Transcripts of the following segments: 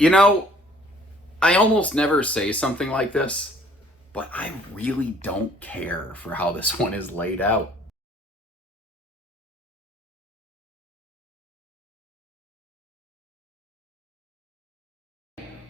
You know, I almost never say something like this, but I really don't care for how this one is laid out.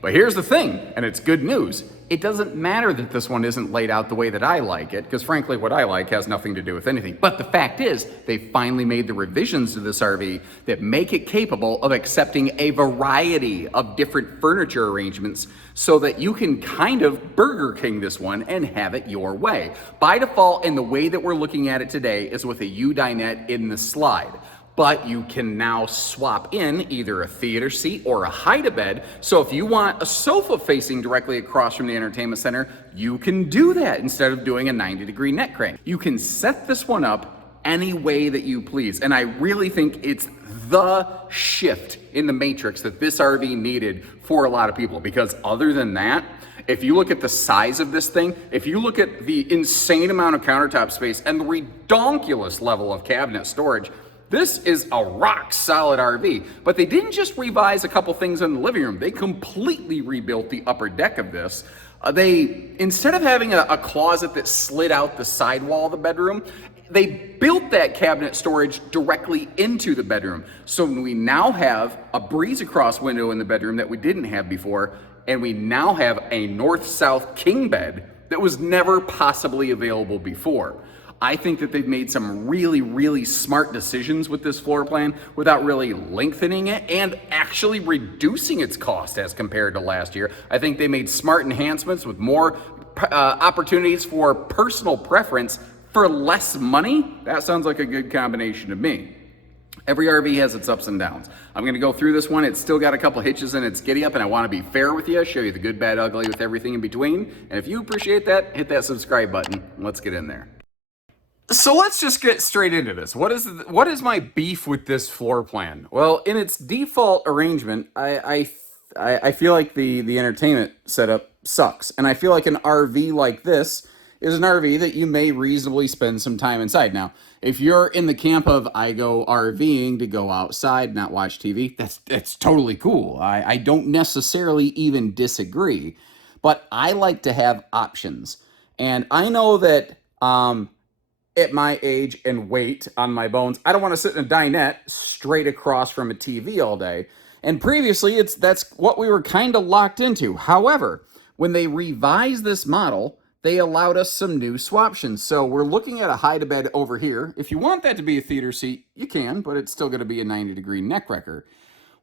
But here's the thing, and it's good news. It doesn't matter that this one isn't laid out the way that I like it, because frankly, what I like has nothing to do with anything. But the fact is, they finally made the revisions to this RV that make it capable of accepting a variety of different furniture arrangements so that you can kind of Burger King this one and have it your way. By default, and the way that we're looking at it today is with a U-Dinette in the slide. But you can now swap in either a theater seat or a hide-a-bed. So if you want a sofa facing directly across from the entertainment center, you can do that instead of doing a 90-degree neck crank. You can set this one up any way that you please. And I really think it's the shift in the matrix that this RV needed for a lot of people. Because other than that, if you look at the size of this thing, if you look at the insane amount of countertop space and the redonkulous level of cabinet storage, this is a rock solid RV, but they didn't just revise a couple things in the living room. They completely rebuilt the upper deck of this. Instead of having a closet that slid out the sidewall of the bedroom, they built that cabinet storage directly into the bedroom. So we now have a breeze across window in the bedroom that we didn't have before, and we now have a north-south king bed that was never possibly available before. I think that they've made some really, really smart decisions with this floor plan without really lengthening it and actually reducing its cost as compared to last year. I think they made smart enhancements with more opportunities for personal preference for less money. That sounds like a good combination to me. Every RV has its ups and downs. I'm gonna go through this one. It's still got a couple hitches in its giddy up, and I wanna be fair with you, show you the good, bad, ugly with everything in between. And if you appreciate that, hit that subscribe button. Let's get in there. So let's just get straight into this. What is my beef with this floor plan? Well, in its default arrangement, I feel like the entertainment setup sucks, and I feel like an RV like this is an RV that you may reasonably spend some time inside. Now, if you're in the camp of I go RVing to go outside, not watch TV, that's totally cool. I don't necessarily even disagree, but I like to have options, and I know that at my age and weight on my bones, I don't want to sit in a dinette straight across from a TV all day. And previously, that's what we were kind of locked into. However, when they revised this model, they allowed us some new swaptions. So we're looking at a hide-a-bed over here. If you want that to be a theater seat, you can, but it's still going to be a 90-degree neck wrecker.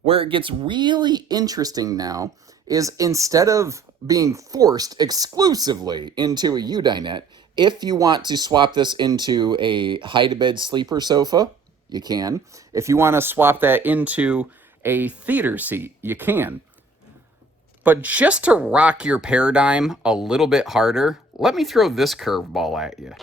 Where it gets really interesting now is instead of being forced exclusively into a U-Dinette, if you want to swap this into a hide-a-bed sleeper sofa, you can. If you want to swap that into a theater seat, you can. But just to rock your paradigm a little bit harder, let me throw this curveball at you.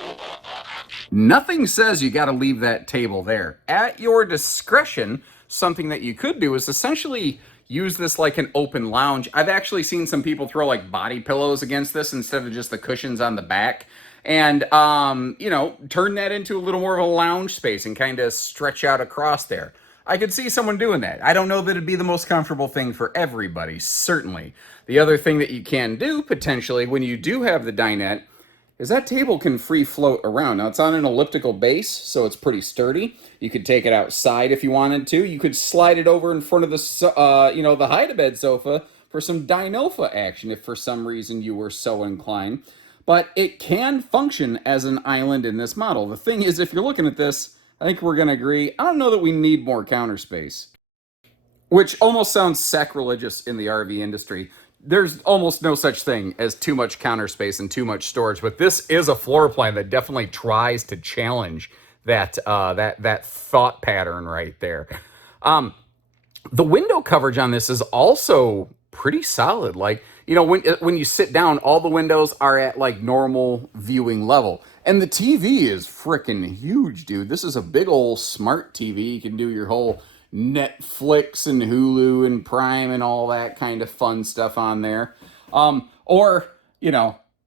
Nothing says you got to leave that table there. At your discretion, something that you could do is essentially use this like an open lounge. I've actually seen some people throw like body pillows against this instead of just the cushions on the back. And, turn that into a little more of a lounge space and kind of stretch out across there. I could see someone doing that. I don't know that it'd be the most comfortable thing for everybody, certainly. The other thing that you can do, potentially, when you do have the dinette, is that table can free float around. Now, it's on an elliptical base, so it's pretty sturdy. You could take it outside if you wanted to. You could slide it over in front of the hide-a-bed sofa for some Dinofa action if for some reason you were so inclined. But it can function as an island in this model. The thing is, if you're looking at this, I think we're going to agree, I don't know that we need more counter space. Which almost sounds sacrilegious in the RV industry. There's almost no such thing as too much counter space and too much storage, but this is a floor plan that definitely tries to challenge that thought pattern right there. The window coverage on this is also pretty solid. Like, when you sit down, all the windows are at like normal viewing level. And the TV is freaking huge, dude. This is a big old smart TV. You can do your whole Netflix and Hulu and Prime and all that kind of fun stuff on there. Or,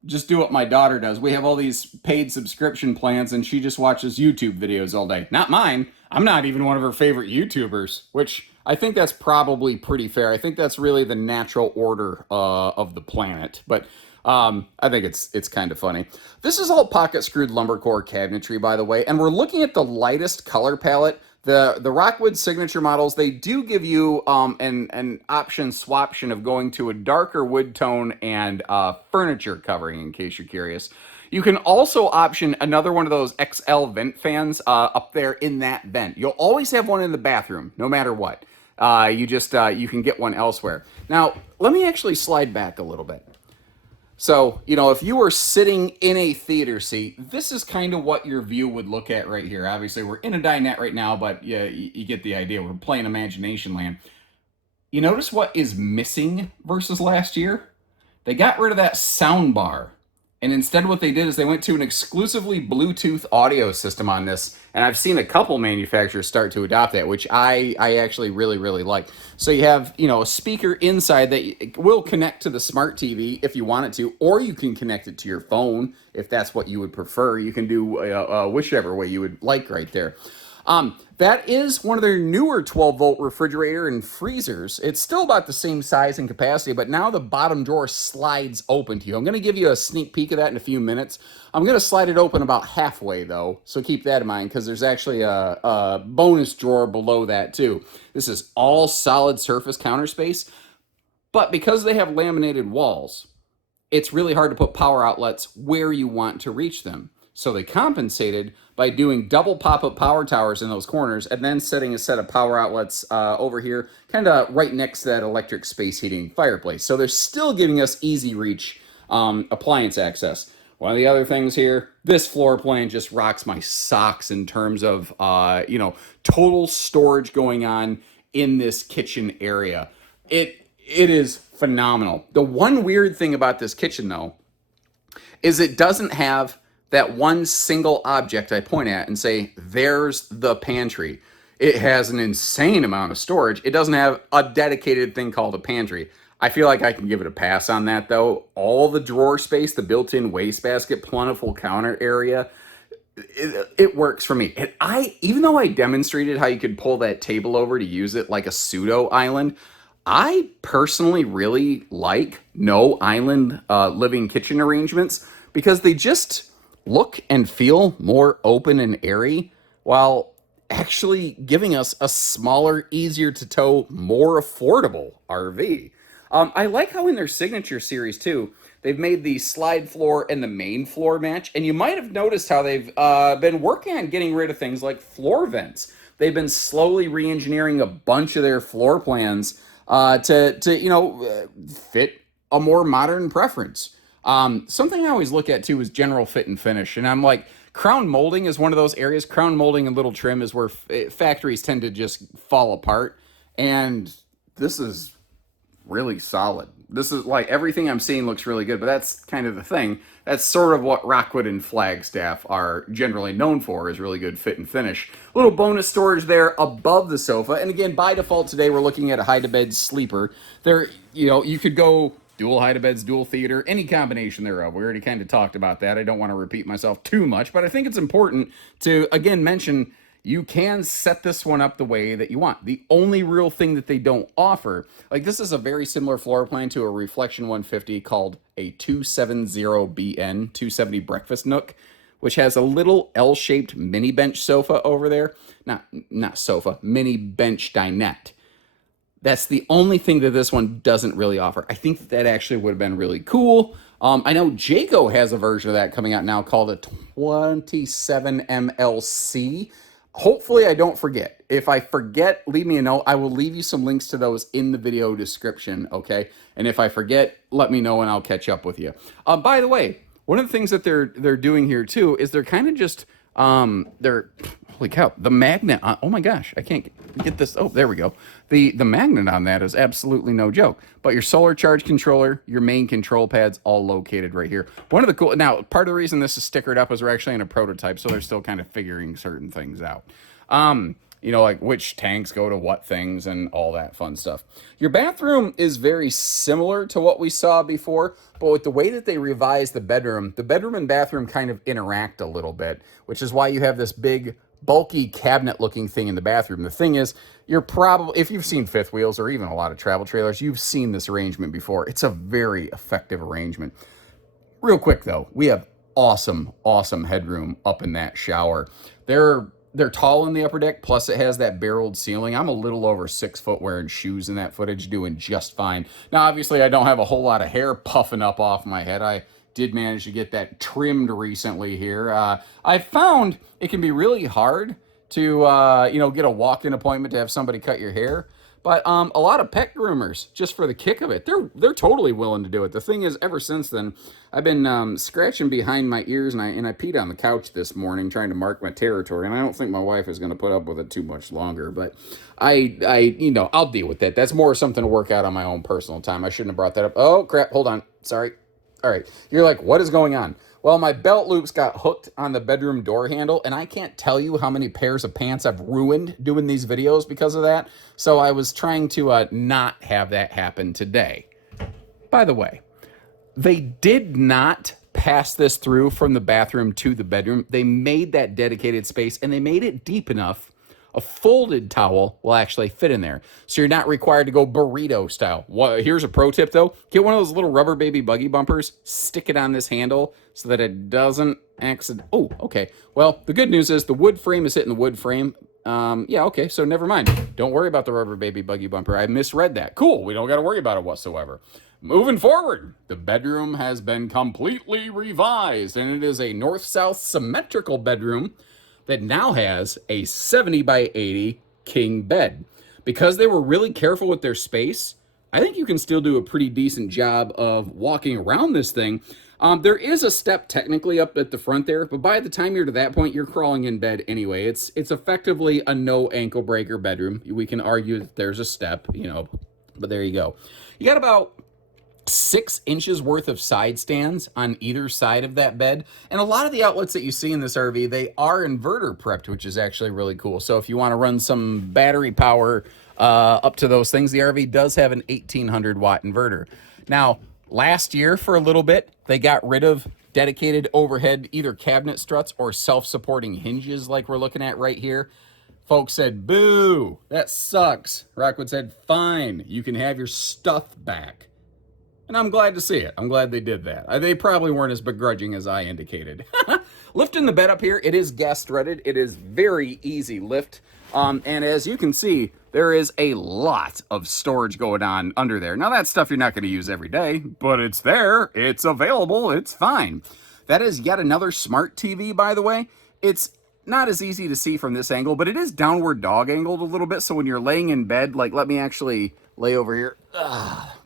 just do what my daughter does. We have all these paid subscription plans and she just watches YouTube videos all day. Not mine. I'm not even one of her favorite YouTubers, which I think that's probably pretty fair. I think that's really the natural order of the planet. But I think it's kind of funny. This is all pocket screwed lumber core cabinetry, by the way, and we're looking at the lightest color palette. The Rockwood signature models, they do give you an option swaption of going to a darker wood tone and furniture covering, in case you're curious. You can also option another one of those XL vent fans up there in that vent. You'll always have one in the bathroom, no matter what. You can get one elsewhere. Now, let me actually slide back a little bit. So, if you were sitting in a theater seat, this is kind of what your view would look at right here. Obviously, we're in a dinette right now, but yeah, you get the idea. We're playing Imagination Land. You notice what is missing versus last year? They got rid of that sound bar. And instead what they did is they went to an exclusively Bluetooth audio system on this. And I've seen a couple manufacturers start to adopt that, which I actually really, really like. So you have, a speaker inside that will connect to the smart TV if you want it to, or you can connect it to your phone if that's what you would prefer. You can do whichever way you would like right there. That is one of their newer 12-volt refrigerator and freezers. It's still about the same size and capacity, but now the bottom drawer slides open to you. I'm going to give you a sneak peek of that in a few minutes. I'm going to slide it open about halfway, though, so keep that in mind, because there's actually a bonus drawer below that, too. This is all solid surface counter space, but because they have laminated walls, it's really hard to put power outlets where you want to reach them. So they compensated by doing double pop-up power towers in those corners and then setting a set of power outlets over here, kind of right next to that electric space heating fireplace. So they're still giving us easy reach appliance access. One of the other things here, this floor plan just rocks my socks in terms of, total storage going on in this kitchen area. It is phenomenal. The one weird thing about this kitchen, though, is it doesn't have that one single object I point at and say, there's the pantry. It has an insane amount of storage. It doesn't have a dedicated thing called a pantry. I feel like I can give it a pass on that, though. All the drawer space, the built-in wastebasket, plentiful counter area, it works for me. And even though I demonstrated how you could pull that table over to use it like a pseudo island, I personally really like no island living kitchen arrangements because they just look and feel more open and airy while actually giving us a smaller, easier to tow, more affordable RV. I like how in their signature series too, they've made the slide floor and the main floor match. And you might have noticed how they've been working on getting rid of things like floor vents. They've been slowly re-engineering a bunch of their floor plans to fit a more modern preference. Something I always look at too is general fit and finish. And I'm like, crown molding is one of those areas. Crown molding and little trim is where factories tend to just fall apart. And this is really solid. This is like everything I'm seeing looks really good, but that's kind of the thing. That's sort of what Rockwood and Flagstaff are generally known for, is really good fit and finish. Little bonus storage there above the sofa. And again, by default today, we're looking at a hide-to-bed sleeper. There, you could go dual hide-to-beds, dual theater, any combination thereof. We already kind of talked about that. I don't want to repeat myself too much, but I think it's important to, again, mention you can set this one up the way that you want. The only real thing that they don't offer, like this is a very similar floor plan to a Reflection 150 called a 270BN, 270 Breakfast Nook, which has a little L-shaped mini bench sofa over there. Not sofa, mini bench dinette. That's the only thing that this one doesn't really offer. I think that actually would have been really cool. I know Jayco has a version of that coming out now called a 27MLC. Hopefully I don't forget. If I forget, leave me a note. I will leave you some links to those in the video description, okay? And if I forget, let me know and I'll catch up with you. By the way, one of the things that they're doing here too is they're kind of just, holy cow, the magnet on, oh my gosh, I can't get this, oh, there we go. The magnet on that is absolutely no joke. But your solar charge controller, your main control pads, all located right here. One of the cool, now, part of the reason this is stickered up is we're actually in a prototype, so they're still kind of figuring certain things out. Like which tanks go to what things and all that fun stuff. Your bathroom is very similar to what we saw before, but with the way that they revised the bedroom and bathroom kind of interact a little bit, which is why you have this big bulky cabinet looking thing in the bathroom. The thing is, you're probably, if you've seen fifth wheels or even a lot of travel trailers, you've seen this arrangement before. It's a very effective arrangement. Real quick though, we have awesome headroom up in that shower. They're tall in the upper deck, plus it has that barreled ceiling. I'm a little over 6 foot wearing shoes in that footage, doing just fine. Now, obviously, I don't have a whole lot of hair puffing up off my head. I did manage to get that trimmed recently here. I found it can be really hard to, get a walk-in appointment to have somebody cut your hair. But a lot of pet groomers, just for the kick of it, they're totally willing to do it. The thing is, ever since then, I've been scratching behind my ears, and I peed on the couch this morning trying to mark my territory, and I don't think my wife is going to put up with it too much longer. But I'll deal with that. That's more something to work out on my own personal time. I shouldn't have brought that up. Oh crap! Hold on. Sorry. All right. You're like, what is going on? Well, my belt loops got hooked on the bedroom door handle, and I can't tell you how many pairs of pants I've ruined doing these videos because of that. So I was trying to not have that happen today. By the way, they did not pass this through from the bathroom to the bedroom. They made that dedicated space, and they made it deep enough a folded towel will actually fit in there. So you're not required to go burrito style. Here's a pro tip though. Get one of those little rubber baby buggy bumpers, stick it on this handle so that it doesn't accident. Oh, okay. Well, the good news is the wood frame is hitting the wood frame. Okay, so never mind. Don't worry about the rubber baby buggy bumper. I misread that. Cool, we don't got to worry about it whatsoever. Moving forward, the bedroom has been completely revised, and it is a north-south symmetrical bedroom that now has a 70 by 80 king bed. Because they were really careful with their space, I think you can still do a pretty decent job of walking around this thing. There is a step technically up at the front there, but by the time you're to that point, you're crawling in bed anyway. It's effectively a no ankle breaker bedroom. We can argue that there's a step, but there you go. You got about 6 inches worth of side stands on either side of that bed. And a lot of the outlets that you see in this RV, they are inverter prepped, which is actually really cool. So if you want to run some battery power up to those things, the RV does have an 1800 watt inverter. Now, last year for a little bit, they got rid of dedicated overhead either cabinet struts or self-supporting hinges like we're looking at right here. Folks said, boo, that sucks. Rockwood said, fine, you can have your stuff back. And I'm glad to see it. I'm glad they did that. They probably weren't as begrudging as I indicated. Lifting the bed up here, it is gas threaded. It is very easy lift. And as you can see, there is a lot of storage going on under there. Now, that's stuff you're not going to use every day, but it's there. It's available. It's fine. That is yet another smart TV, by the way. It's not as easy to see from this angle, but it is downward dog angled a little bit. So when you're laying in bed, like let me actually lay over here.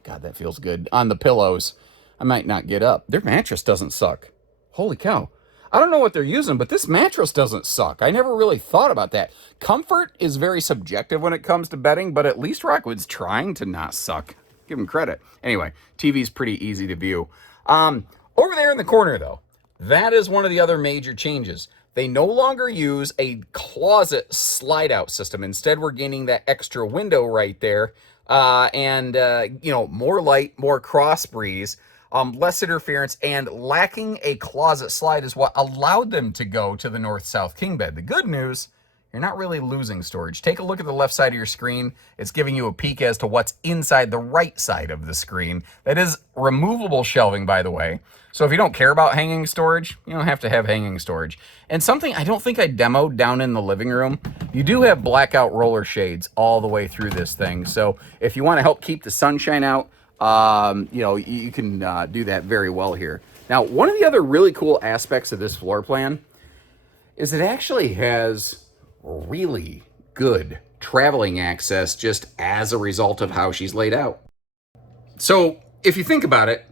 God, that feels good. On the pillows, I might not get up. Their mattress doesn't suck. Holy cow. I don't know what they're using, but this mattress doesn't suck. I never really thought about that. Comfort is very subjective when it comes to bedding, but at least Rockwood's trying to not suck. Give them credit. Anyway, TV's pretty easy to view. Over there in the corner, though, that is one of the other major changes. They no longer use a closet slide-out system. Instead, we're gaining that extra window right there. More light, more cross breeze, less interference, and lacking a closet slide is what allowed them to go to the north-south king bed. The good news, you're not really losing storage. Take a look at the left side of your screen. It's giving you a peek as to what's inside the right side of the screen. That is removable shelving, by the way. So if you don't care about hanging storage, you don't have to have hanging storage. And something I don't think I demoed down in the living room, you do have blackout roller shades all the way through this thing. So if you want to help keep the sunshine out, you can do that very well here. Now, one of the other really cool aspects of this floor plan is it actually has really good traveling access just as a result of how she's laid out. So if you think about it,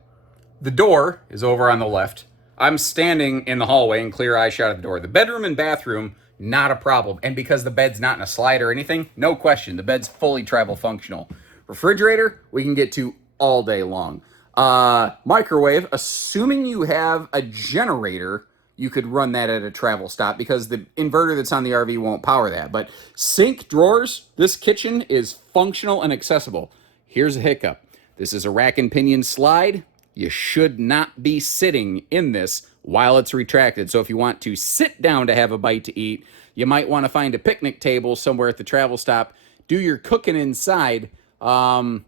the door is over on the left. I'm standing in the hallway and clear eye shot at the door. The bedroom and bathroom, not a problem. And because the bed's not in a slide or anything, no question, the bed's fully travel functional. Refrigerator, we can get to all day long. Microwave, assuming you have a generator, you could run that at a travel stop because the inverter that's on the RV won't power that. But sink, drawers, this kitchen is functional and accessible. Here's a hiccup. This is a rack and pinion slide. You should not be sitting in this while it's retracted. So if you want to sit down to have a bite to eat, you might want to find a picnic table somewhere at the travel stop, do your cooking inside, or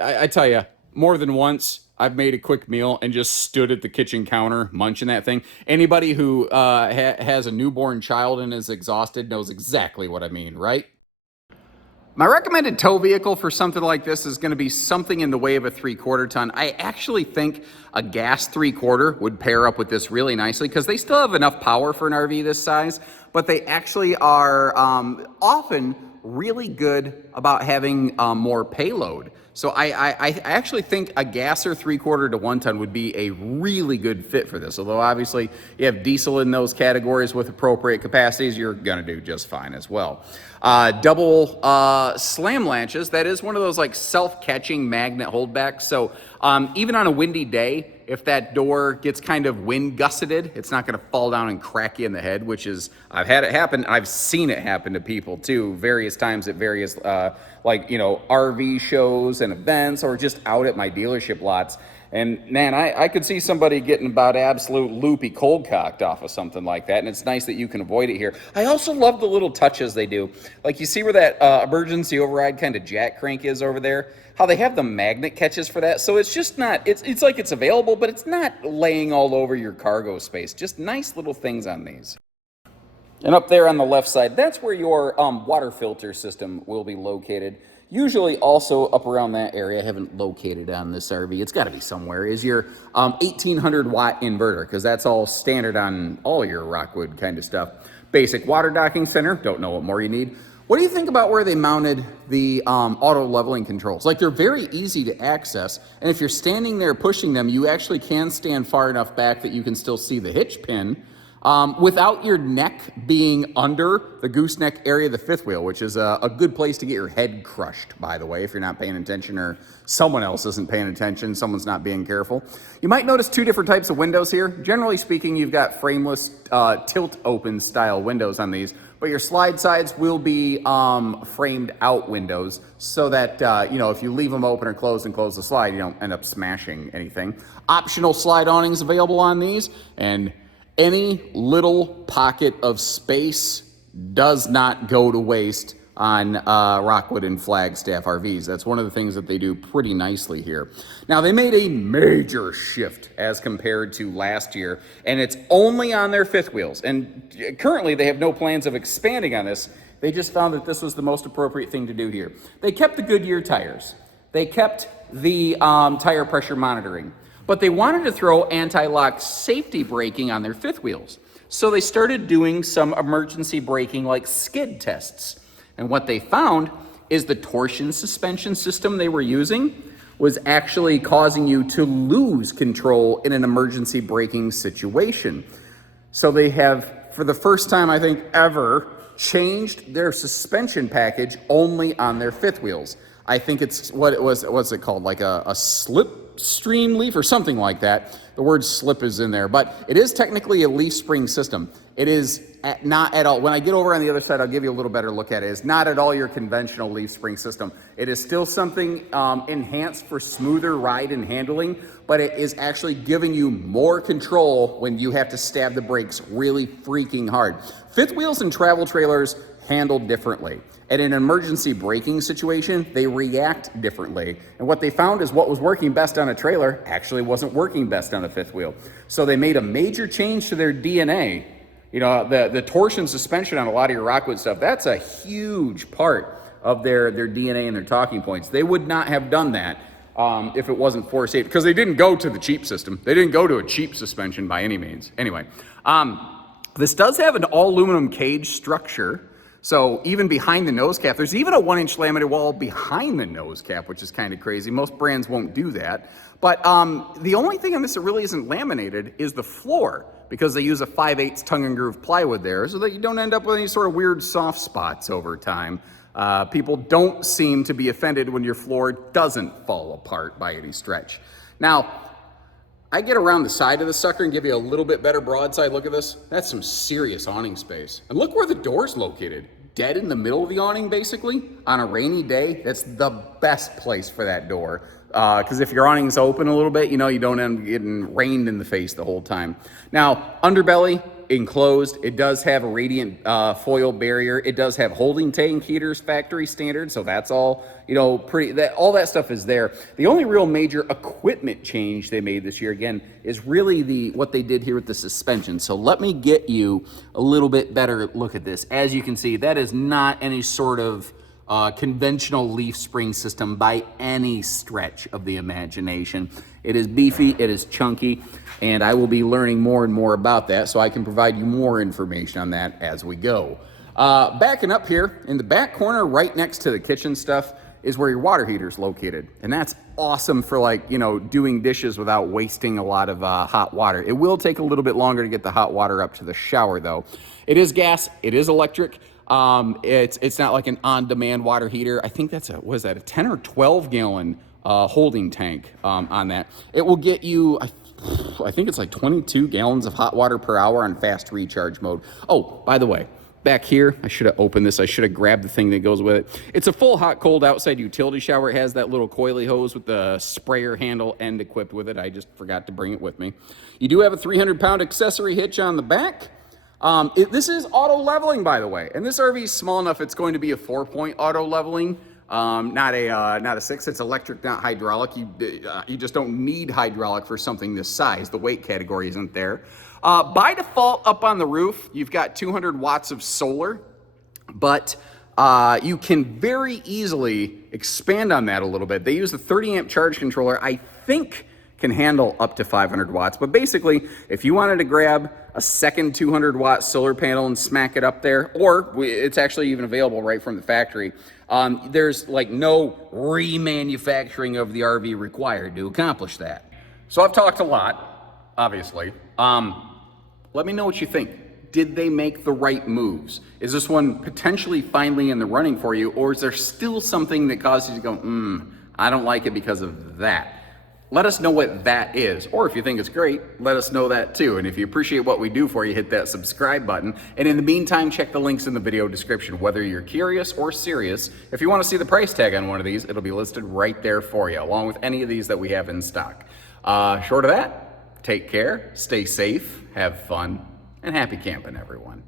I tell you, more than once, I've made a quick meal and just stood at the kitchen counter munching that thing. Anybody who has a newborn child and is exhausted knows exactly what I mean, right? My recommended tow vehicle for something like this is going to be something in the way of a 3/4 ton. I actually think a gas 3/4 would pair up with this really nicely because they still have enough power for an RV this size, but they actually are often really good about having more payload. So I actually think a gasser 3/4 to 1 ton would be a really good fit for this. Although obviously you have diesel in those categories with appropriate capacities, you're gonna do just fine as well. Double slam latches. That is one of those like self-catching magnet holdbacks. So even on a windy day, if that door gets kind of wind gusseted, it's not going to fall down and crack you in the head, which is, I've had it happen. I've seen it happen to people too, various times at various, RV shows and events, or just out at my dealership lots. And man, I could see somebody getting about absolute loopy cold cocked off of something like that. And it's nice that you can avoid it here. I also love the little touches they do. Like you see where that emergency override kind of jack crank is over there? How they have the magnet catches for that. So it's just not, it's like it's available, but it's not laying all over your cargo space. Just nice little things on these. And up there on the left side, that's where your water filter system will be located. Usually also up around that area, I haven't located on this RV, it's gotta be somewhere, is your 1800 watt inverter, because that's all standard on all your Rockwood kind of stuff. Basic water docking center, don't know what more you need. What do you think about where they mounted the auto leveling controls? Like, they're very easy to access, and if you're standing there pushing them, you actually can stand far enough back that you can still see the hitch pin without your neck being under the gooseneck area of the fifth wheel, which is a good place to get your head crushed, by the way, if you're not paying attention or someone else isn't paying attention, someone's not being careful. You might notice two different types of windows here. Generally speaking, you've got frameless tilt open style windows on these, but your slide sides will be framed out windows so that, if you leave them open or closed and close the slide, you don't end up smashing anything. Optional slide awnings available on these, and any little pocket of space does not go to waste on Rockwood and Flagstaff RVs. That's one of the things that they do pretty nicely here. Now, they made a major shift as compared to last year, and it's only on their fifth wheels. And currently, they have no plans of expanding on this. They just found that this was the most appropriate thing to do here. They kept the Goodyear tires. They kept the tire pressure monitoring. But they wanted to throw anti-lock safety braking on their fifth wheels. So they started doing some emergency braking like skid tests. And what they found is the torsion suspension system they were using was actually causing you to lose control in an emergency braking situation. So they have, for the first time I think ever, changed their suspension package only on their fifth wheels. I think it's, what's it called? Like a slipstream leaf or something like that. The word slip is in there, but it is technically a leaf spring system. It is not at all, when I get over on the other side, I'll give you a little better look at it. It's not at all your conventional leaf spring system. It is still something enhanced for smoother ride and handling, but it is actually giving you more control when you have to stab the brakes really freaking hard. Fifth wheels and travel trailers handle differently. And in an emergency braking situation, they react differently. And what they found is what was working best on a trailer actually wasn't working best on a fifth wheel. So they made a major change to their DNA. You know, the torsion suspension on a lot of your Rockwood stuff, that's a huge part of their DNA and their talking points. They would not have done that if it wasn't for safety, because they didn't go to the cheap system. They didn't go to a cheap suspension by any means. Anyway, this does have an all aluminum cage structure. So even behind the nose cap, there's even a 1-inch laminated wall behind the nose cap, which is kind of crazy. Most brands won't do that. But the only thing on this that really isn't laminated is the floor, because they use a 5/8 tongue and groove plywood there so that you don't end up with any sort of weird soft spots over time. People don't seem to be offended when your floor doesn't fall apart by any stretch. Now, I get around the side of the sucker and give you a little bit better broadside look at this. That's some serious awning space. And look where the door's located. Dead in the middle of the awning, basically. On a rainy day, that's the best place for that door. Because if your awning's open a little bit, you don't end up getting rained in the face the whole time. Now, underbelly, enclosed. It does have a radiant foil barrier. It does have holding tank heaters, factory standard. So that's all, you know, all that stuff is there. The only real major equipment change they made this year, again, is really what they did here with the suspension. So let me get you a little bit better look at this. As you can see, that is not any sort of conventional leaf spring system by any stretch of the imagination. It is beefy, it is chunky, and I will be learning more and more about that, so I can provide you more information on that as we go. Backing up here, in the back corner, right next to the kitchen stuff, is where your water heater is located. And that's awesome for, like, you know, doing dishes without wasting a lot of hot water. It will take a little bit longer to get the hot water up to the shower, though. It is gas, it is electric. It's not like an on-demand water heater. I think that's a 10 or 12 gallon holding tank on that. It will get you, I think it's like 22 gallons of hot water per hour on fast recharge mode. Oh, by the way, back here, I should have opened this. I should have grabbed the thing that goes with it. It's a full hot cold outside utility shower. It has that little coily hose with the sprayer handle end equipped with it. I just forgot to bring it with me. You do have a 300-pound accessory hitch on the back. This is auto leveling, by the way, and this RV is small enough it's going to be a 4-point auto leveling, not a 6. It's electric, not hydraulic. You just don't need hydraulic for something this size. The weight category isn't there. By default, up on the roof, you've got 200 watts of solar, but you can very easily expand on that a little bit. They use a 30 amp charge controller. I think can handle up to 500 watts. But basically, if you wanted to grab a second 200 watt solar panel and smack it up there, or it's actually even available right from the factory, there's like no remanufacturing of the RV required to accomplish that. So I've talked a lot, obviously. Let me know what you think. Did they make the right moves? Is this one potentially finally in the running for you, or is there still something that causes you to go, I don't like it because of that? Let us know what that is, or if you think it's great, let us know that too. And if you appreciate what we do for you, hit that subscribe button. And in the meantime, check the links in the video description, whether you're curious or serious. If you want to see the price tag on one of these, it'll be listed right there for you, along with any of these that we have in stock. Short of that, take care, stay safe, have fun, and happy camping, everyone.